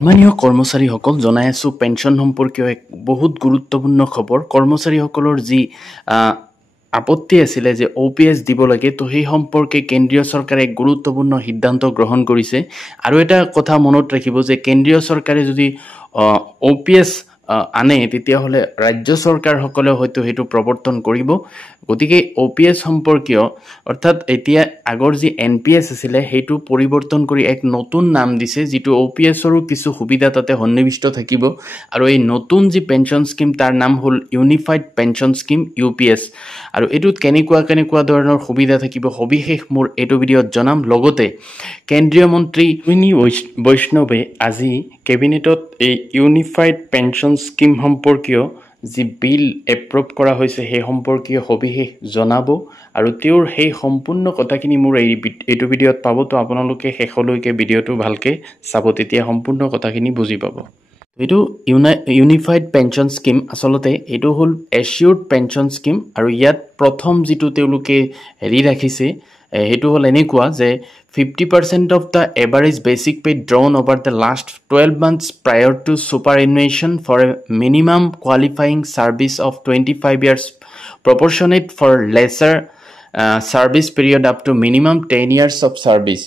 মাননীয় কৰ্মচাৰীসকল জনাই আছো পেঞ্চন সম্পৰ্কীয় এক বহুত গুৰুত্বপূৰ্ণ খবৰ। কৰ্মচাৰীসকলৰ যি আপত্তি আছিলে যে OPS দিব লাগে, তো সেই সম্পৰ্কে কেন্দ্ৰীয় চৰকাৰে এক গুৰুত্বপূৰ্ণ সিদ্ধান্ত গ্ৰহণ কৰিছে। আৰু এটা কথা মনত ৰাখিব যে কেন্দ্ৰীয় চৰকাৰে যদি OPS আনে তেতিয়াহ'লে ৰাজ্য চৰকাৰসকলে হয়তো সেইটো প্ৰৱৰ্তন কৰিব। গতিকে OPS সম্পৰ্কীয় অৰ্থাৎ এতিয়া আগৰ যি NPS আছিলে সেইটো পৰিৱৰ্তন কৰি এক নতুন নাম দিছে, যিটো OPSৰো কিছু সুবিধা তাতে সন্নিৱিষ্ট থাকিব। আৰু এই নতুন যি পেঞ্চন স্কিম তাৰ নাম হ'ল ইউনিফাইড পেঞ্চন স্কিম UPS। আৰু এইটোত কেনেকুৱা ধৰণৰ সুবিধা থাকিব সবিশেষ মোৰ এইটো ভিডিঅ'ত জনাম। লগতে কেন্দ্ৰীয় মন্ত্ৰী অশ্বিনী বৈষ্ণৱে আজি কেবিনেটত এই ইউনিফাইড পেঞ্চন স্কিম সম্পৰ্কীয় যি বিল এপ্ৰুভ কৰা হৈছে সেই সম্পৰ্কীয় সবিশেষ জনাব। আৰু তেওঁৰ সেই সম্পূৰ্ণ কথাখিনি মোৰ এইটো ভিডিঅ'ত পাব। তো আপোনালোকে শেষলৈকে ভিডিঅ'টো ভালকৈ চাব, তেতিয়া সম্পূৰ্ণ কথাখিনি বুজি পাব। এইটো ইউনিফাইড পেঞ্চন স্কিম আচলতে এইটো হ'ল এচিউৰ্ড পেঞ্চন স্কিম। আৰু ইয়াত প্ৰথম যিটো তেওঁলোকে ৰাখিছে সেইটো হ'ল এনেকুৱা যে 50% of the average basic pay drawn over the last 12 months prior to superannuation for a minimum qualifying service of 25 years proportionate for lesser service period up to minimum 10 years of service।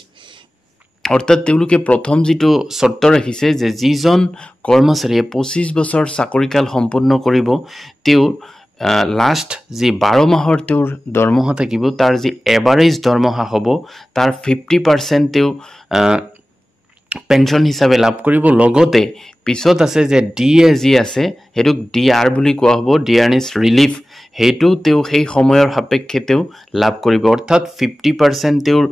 অৰ্থাৎ তেওঁলোকে প্ৰথম যিটো চৰ্ত ৰাখিছে যে যিজন কৰ্মচাৰীয়ে 25 বছৰ চাকৰিকাল সম্পূৰ্ণ কৰিব, তেওঁৰ লাষ্ট যি 12 মাহৰ তেওঁৰ দৰমহা থাকিব, তাৰ যি এভাৰেজ দৰমহা হ'ব তাৰ 50% তেওঁ পেঞ্চন হিচাপে লাভ কৰিব। লগতে পিছত আছে যে DA যি আছে সেইটোক DR বুলি কোৱা হ'ব, ডিয়াৰনেছ ৰিলিফ, সেইটো তেওঁ সেই সময়ৰ সাপেক্ষে তেওঁ লাভ কৰিব। অৰ্থাৎ 50% তেওঁৰ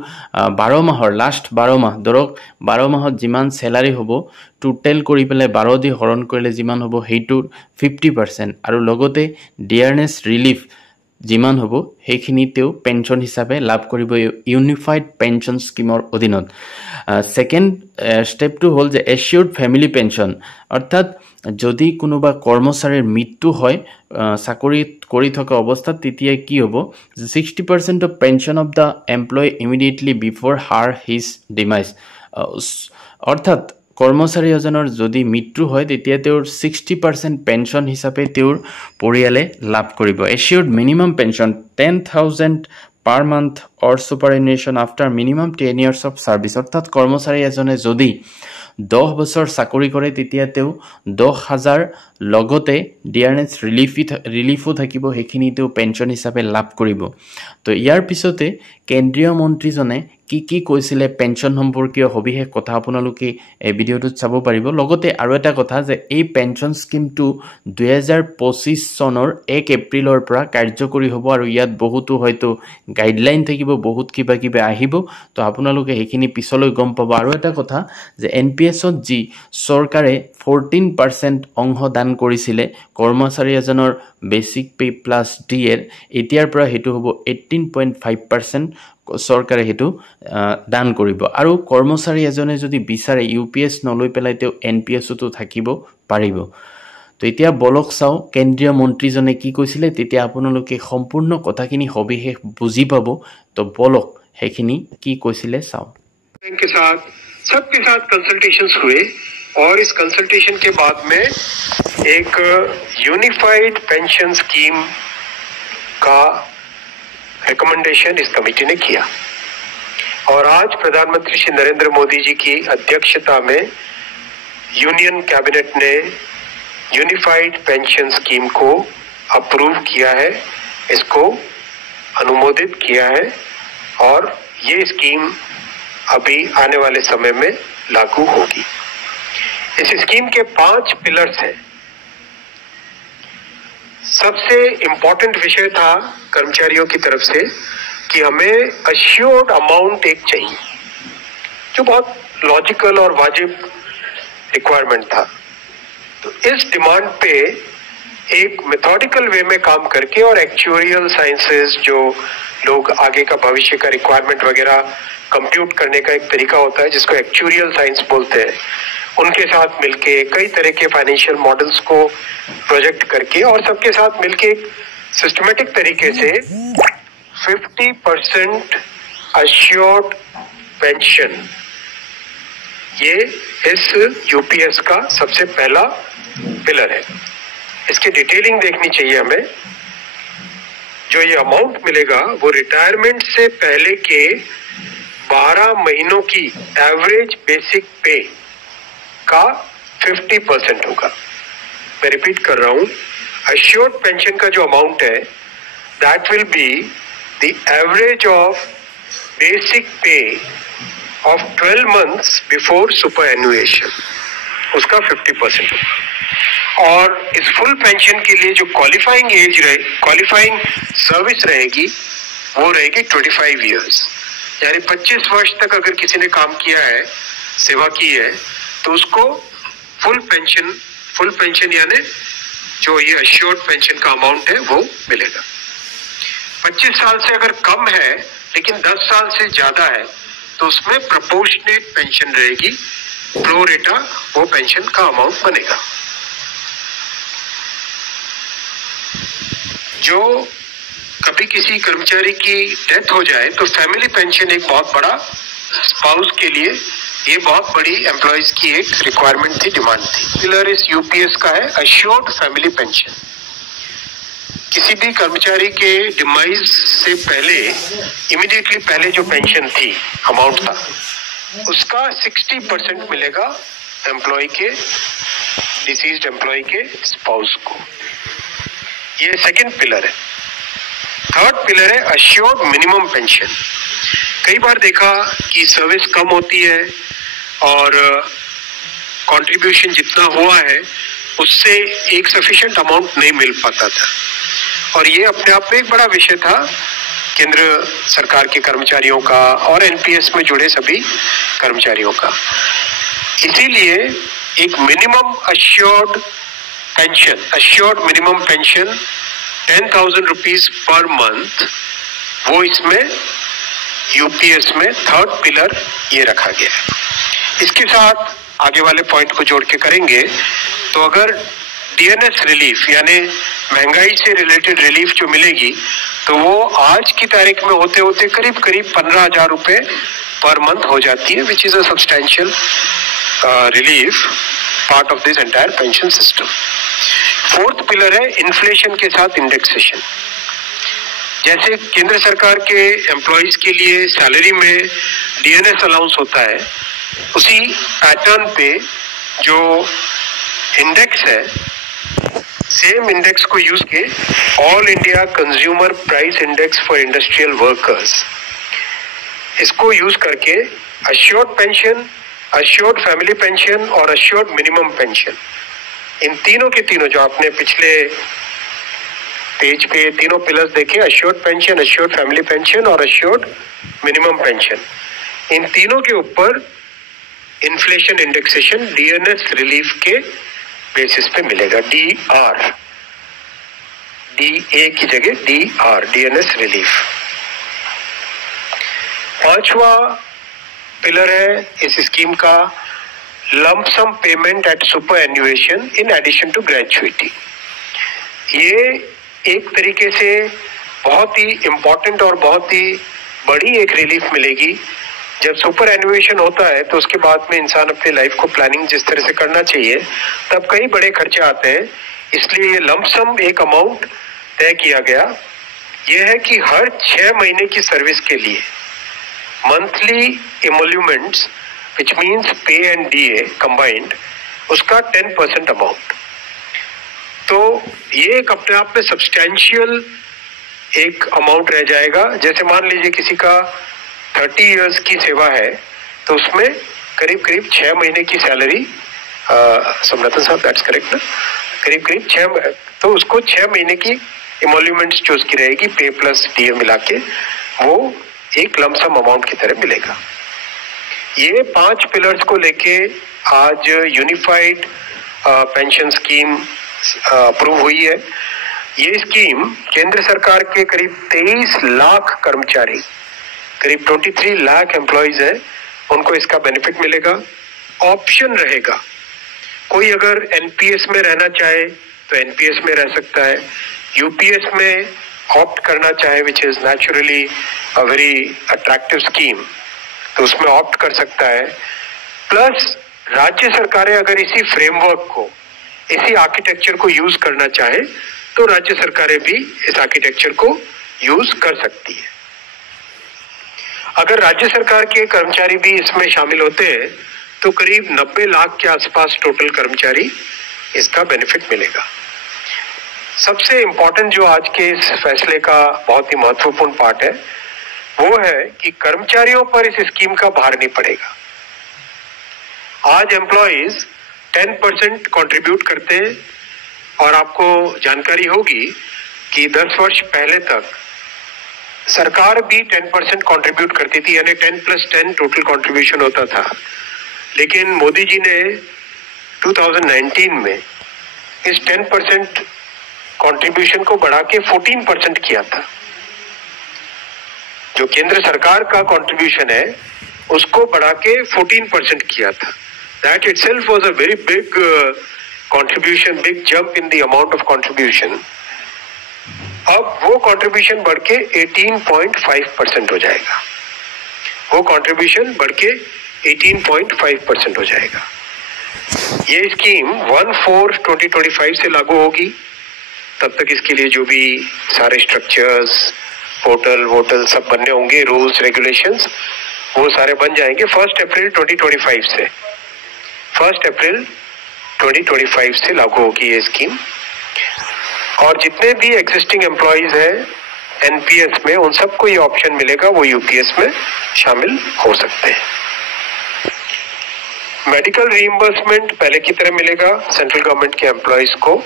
12 মাহৰ লাষ্ট 12 মাহ, ধৰক 12 মাহত যিমান চেলাৰী হ'ব টোটেল কৰি পেলাই 12 দি হৰণ কৰিলে যিমান হ'ব সেইটোৰ 50%। আৰু লগতে ডিয়াৰনেছ ৰিলিফ যিমান হ'ব সেইখিনি তেওঁ পেঞ্চন হিচাপে লাভ কৰিব ইউনিফাইড পেঞ্চন স্কিমৰ অধীনত। ছেকেণ্ড ষ্টেপটো হ'ল যে এচিউৰ্ড ফেমিলি পেঞ্চন। অৰ্থাৎ যদি কোনোবা কৰ্মচাৰীৰ মৃত্যু হয় চাকৰিত কৰি থকা অৱস্থাত, তেতিয়া কি হ'ব 60% of pension of the employee immediately before her his demise. অৰ্থাৎ কৰ্মচাৰী এজনৰ যদি মৃত্যু হয় তেতিয়া তেওঁৰ 60% পেঞ্চন হিচাপে তেওঁৰ পৰিয়ালে লাভ কৰিব। এচিউৰ্ড minimum pension 10,000 per month or superannuation after minimum 10 years of service. অৰ্থাৎ কৰ্মচাৰী এজনে যদি 10 বছৰ চাকৰি কৰে তেতিয়া তেওঁ 10,000 লগতে ডিয়াৰনেছ ৰিলিফো থাকিব, সেইখিনি তেওঁ পেঞ্চন হিচাপে লাভ কৰিব। তো ইয়াৰ পিছতে কেন্দ্ৰীয় মন্ত্ৰীজনে কি কৈছিলে পেঞ্চন সম্পৰ্কীয় সবিশেষ কথা আপোনালোকে এই ভিডিঅ'টোত চাব পাৰিব। লগতে আৰু এটা কথা যে এই পেঞ্চন স্কিমটো 2025 চনৰ 1 এপ্ৰিলৰ পৰা কাৰ্যকৰী হ'ব। আৰু ইয়াত বহুতো হয়তো গাইডলাইন থাকিব, বহুত কিবা আহিব, তো আপোনালোকে সেইখিনি পিছলৈ গম পাব। আৰু এটা কথা যে NPSত যি চৰকাৰে 14% অংশ দান কৰিছিলে কৰ্মচাৰী এজনৰ বেচিক পে প্লাছ DA, এতিয়াৰ পৰা সেইটো হ'ব 18.5% চৰকাৰে সেইটো দান কৰিব। আৰু কৰ্মচাৰী এজনে যদি বিচাৰে UPS নলৈ পেলাই তেওঁ NPSতো থাকিব পাৰিব। তো এতিয়া বলক চাওঁ কেন্দ্ৰীয় মন্ত্ৰীজনে কি কৈছিলে, তেতিয়া আপোনালোকে সম্পূৰ্ণ কথাখিনি সবিশেষ বুজি পাব। তো বলক সেইখিনি কি কৈছিলে চাওঁ। सबके साथ कंसल्टेशंस हुए और इस कंसल्टेशन के बाद में एक यूनिफाइड पेंशन स्कीम का रिकमेंडेशन इस कमेटी ने किया। और आज प्रधानमंत्री श्री नरेंद्र मोदी जी की अध्यक्षता में यूनियन कैबिनेट ने यूनिफाइड पेंशन स्कीम को अप्रूव किया है, इसको अनुमोदित किया है। और ये स्कीम अभी आने वाले समय में लागू होगी। इस स्कीम के 5 पिलर्स हैं। सबसे इंपॉर्टेंट विषय था कर्मचारियों की तरफ से कि हमें अश्योर्ड अमाउंट एक चाहिए, जो बहुत लॉजिकल और वाजिब रिक्वायरमेंट था। तो इस डिमांड पे एक मेथोडिकल वे में काम करके और एक्चुअरियल साइंसेस, जो लोग आगे का भविष्य का रिक्वायरमेंट वगैरह कंप्यूट करने का एक तरीका होता है जिसको एक्चुअरियल साइंस बोलते हैं, उनके साथ मिलके कई तरह के फाइनेंशियल मॉडल्स को प्रोजेक्ट करके और सबके साथ मिलके एक सिस्टमेटिक तरीके से 50% अश्योर्ड पेंशन ये इस यूपीएस का सबसे पहला पिलर है। इसकी डिटेलिंग देखनी चाहिए हमें। जो ये अमाउंट मिलेगा वो रिटायरमेंट से पहले के 12 महीनों की एवरेज बेसिक पे का 50% होगा। मैं रिपीट कर रहा हूं, अश्योर्ड पेंशन का जो अमाउंट है that will be the average of basic पे ऑफ 12 मंथ्स बिफोर सुपर एनुएशन, उसका 50% होगा। और इस फुल पेंशन के लिए जो क्वालिफाइंग एज रहे, क्वालिफाइंग सर्विस रहेगी वो रहेगी 25 इयर्स, यानी 25 वर्ष तक अगर किसी ने काम किया है, सेवा की है, तो उसको फुल पेंशन यानी जो ये अश्योर्ड पेंशन का अमाउंट है वो मिलेगा। 25 साल से अगर कम है लेकिन 10 साल से ज्यादा है तो उसमें प्रोपोर्शनेट पेंशन रहेगी, प्रो रेटा वो पेंशन का अमाउंट बनेगा। जो कभी किसी कर्मचारी की डेथ हो जाए तो फैमिली पेंशन एक बहुत बड़ा, स्पाउस के लिए ये बहुत बड़ी एम्प्लॉयज की एक रिक्वायरमेंट थी, डिमांड थी। पिलर इस यूपीएस का है अश्योर्ड फैमिली पेंशन। किसी भी कर्मचारी के डिमाइज से पहले, इमीडिएटली पहले जो पेंशन थी, अमाउंट था, उसका 60% मिलेगा एम्प्लॉय के, डिसीज्ड एम्प्लॉय के स्पाउस को। ये सेकंड पिलर है। थर्ड पिलर है अश्योर्ड मिनिमम पेंशन। कई बार देखा कि सर्विस कम होती है और कंट्रीब्यूशन जितना हुआ है उससे एक सफिशिएंट अमाउंट नहीं मिल पाता था, और ये अपने आप में एक बड़ा विषय था केंद्र सरकार के कर्मचारियों का और एनपीएस में जुड़े सभी कर्मचारियों का। इसीलिए एक minimum assured pension, assured minimum pension 10,000 rupees per month, वो इसमें यूपीएस में थर्ड पिलर ये रखा गया है। इसके साथ आगे वाले पॉइंट को जोड़ के करेंगे तो अगर डीएनएस रिलीफ यानी महंगाई से रिलेटेड रिलीफ जो मिलेगी तो वो आज की तारीख में होते होते करीब 15,000 रुपए पर मंथ हो जाती है, which is a substantial relief part of this entire pension system. Fourth pillar है इन्फ्लेशन के साथ इंडेक्सेशन। जैसे केंद्र सरकार के एम्प्लॉइज के लिए सैलरी में डीएनएस अलाउंस होता है, उसी पैटर्न पे जो इंडेक्स है, सेम इंडेक्स को यूज के all India consumer price index for industrial workers, इसको यूज करके assured pension, assured family pension और अश्योर्ड मिनिमम पेंशन, इन तीनों के तीनों जो आपने पिछले पेज पे तीनों पिलर्स देखे, assured pension, assured family pension और अश्योर्ड मिनिमम पेंशन, इन तीनों के ऊपर इन्फ्लेशन इंडेक्सेशन डीएनएस रिलीफ के बेसिस पे मिलेगा। डीआर, डीए की जगह डीआर, डीएनएस रिलीफ। पांचवा पिलर है इस स्कीम का lump sum payment at superannuation in addition to gratuity. ये एक तरीके से बहुत ही इंपॉर्टेंट और बहुत ही बड़ी एक रिलीफ मिलेगी। जब सुपर एनुएशन होता है तो उसके बाद में इंसान अपनी लाइफ को प्लानिंग जिस तरह से करना चाहिए तब कई बड़े खर्चे आते हैं, इसलिए ये लंपसम एक अमाउंट तय किया गया। यह है कि हर 6 महीने की सर्विस के लिए मंथली इमोल्यूमेंट्स विच मीन्स पे एंड डीए कंबाइंड, उसका 10% अमाउंट। तो ये एक अपने आप में सब्सटैंशियल एक अमाउंट रह जाएगा। जैसे मान लीजिए किसी का 30 इयर्स की सेवा है तो उसमें करीब करीब 6 महीने की सैलरी, समरतन साहब दैट्स करेक्ट ना, करीब करीब 6, तो उसको 6 महीने की इमोल्यूमेंट्स जो उसकी रहेगी पे प्लस डीए मिला के वो एक लमसम अमाउंट की तरह मिलेगा। ये 5 पिलर्स को लेके आज यूनिफाइड पेंशन स्कीम अप्रूव हुई है। ये स्कीम केंद्र सरकार के करीब 23 लाख कर्मचारी, करीब 23 लाख एम्प्लॉइज हैं, उनको इसका बेनिफिट मिलेगा। ऑप्शन रहेगा, कोई अगर एनपीएस में रहना चाहे तो एनपीएस में रह सकता है, यूपीएस में ऑप्ट करना चाहे which is naturally a very attractive scheme तो उसमें ऑप्ट कर सकता है। प्लस राज्य सरकारें अगर इसी फ्रेमवर्क को, इसी आर्किटेक्चर को यूज करना चाहे तो राज्य सरकारें भी इस आर्किटेक्चर को यूज कर सकती है। अगर राज्य सरकार के कर्मचारी भी इसमें शामिल होते हैं तो करीब 90 लाख के आसपास टोटल कर्मचारी इसका बेनिफिट मिलेगा। सबसे इंपॉर्टेंट जो आज के इस फैसले का बहुत ही महत्वपूर्ण पार्ट है वो है कि कर्मचारियों पर इस स्कीम का भार नहीं पड़ेगा। आज एम्प्लॉइज 10% कंट्रीब्यूट करते हैं और आपको जानकारी होगी कि 10 वर्ष पहले तक सरकार भी 10% कंट्रीब्यूट करती थी, यानी 10+10 टोटल कंट्रीब्यूशन होता था। लेकिन मोदी जी ने 2019 में इस 10% कंट्रीब्यूशन को बढ़ा के 14% किया था। जो केंद्र सरकार का कंट्रीब्यूशन है उसको बढ़ा के 14% किया था। That itself was a very big contribution, big jump in the amount of contribution. अब वो कंट्रीब्यूशन बढ़ के 18.5% हो जाएगा। वो कंट्रीब्यूशन बढ़ के 18.5% हो जाएगा। ये स्कीम 1/4/2025 से लागू होगी। तब तक इसके लिए जो भी सारे स्ट्रक्चर्स, पोर्टल वोटल सब बनने होंगे, रूल्स रेगुलेशंस, वो सारे बन जाएंगे 1 अप्रैल 2025 से। 1 अप्रैल 2025 से लागू होगी ये स्कीम। और जितने भी एग्जिस्टिंग एम्प्लॉइज हैं एनपीएस में, उन सबको ये ऑप्शन मिलेगा, वो यूपीएस में शामिल हो सकते हैं। मेडिकल रीइंबर्समेंट पहले की तरह मिलेगा सेंट्रल गवर्नमेंट के एम्प्लॉइज को,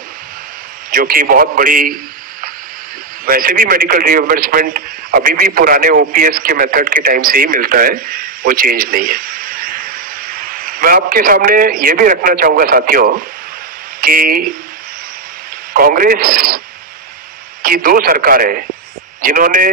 जो कि बहुत बड़ी, वैसे भी मेडिकल रीइंबर्समेंट अभी भी पुराने ओपीएस के मेथड के टाइम से ही मिलता है, वो चेंज नहीं है। मैं आपके सामने ये भी रखना चाहूंगा साथियों कि कांग्रेस की 2 सरकारें जिन्होंने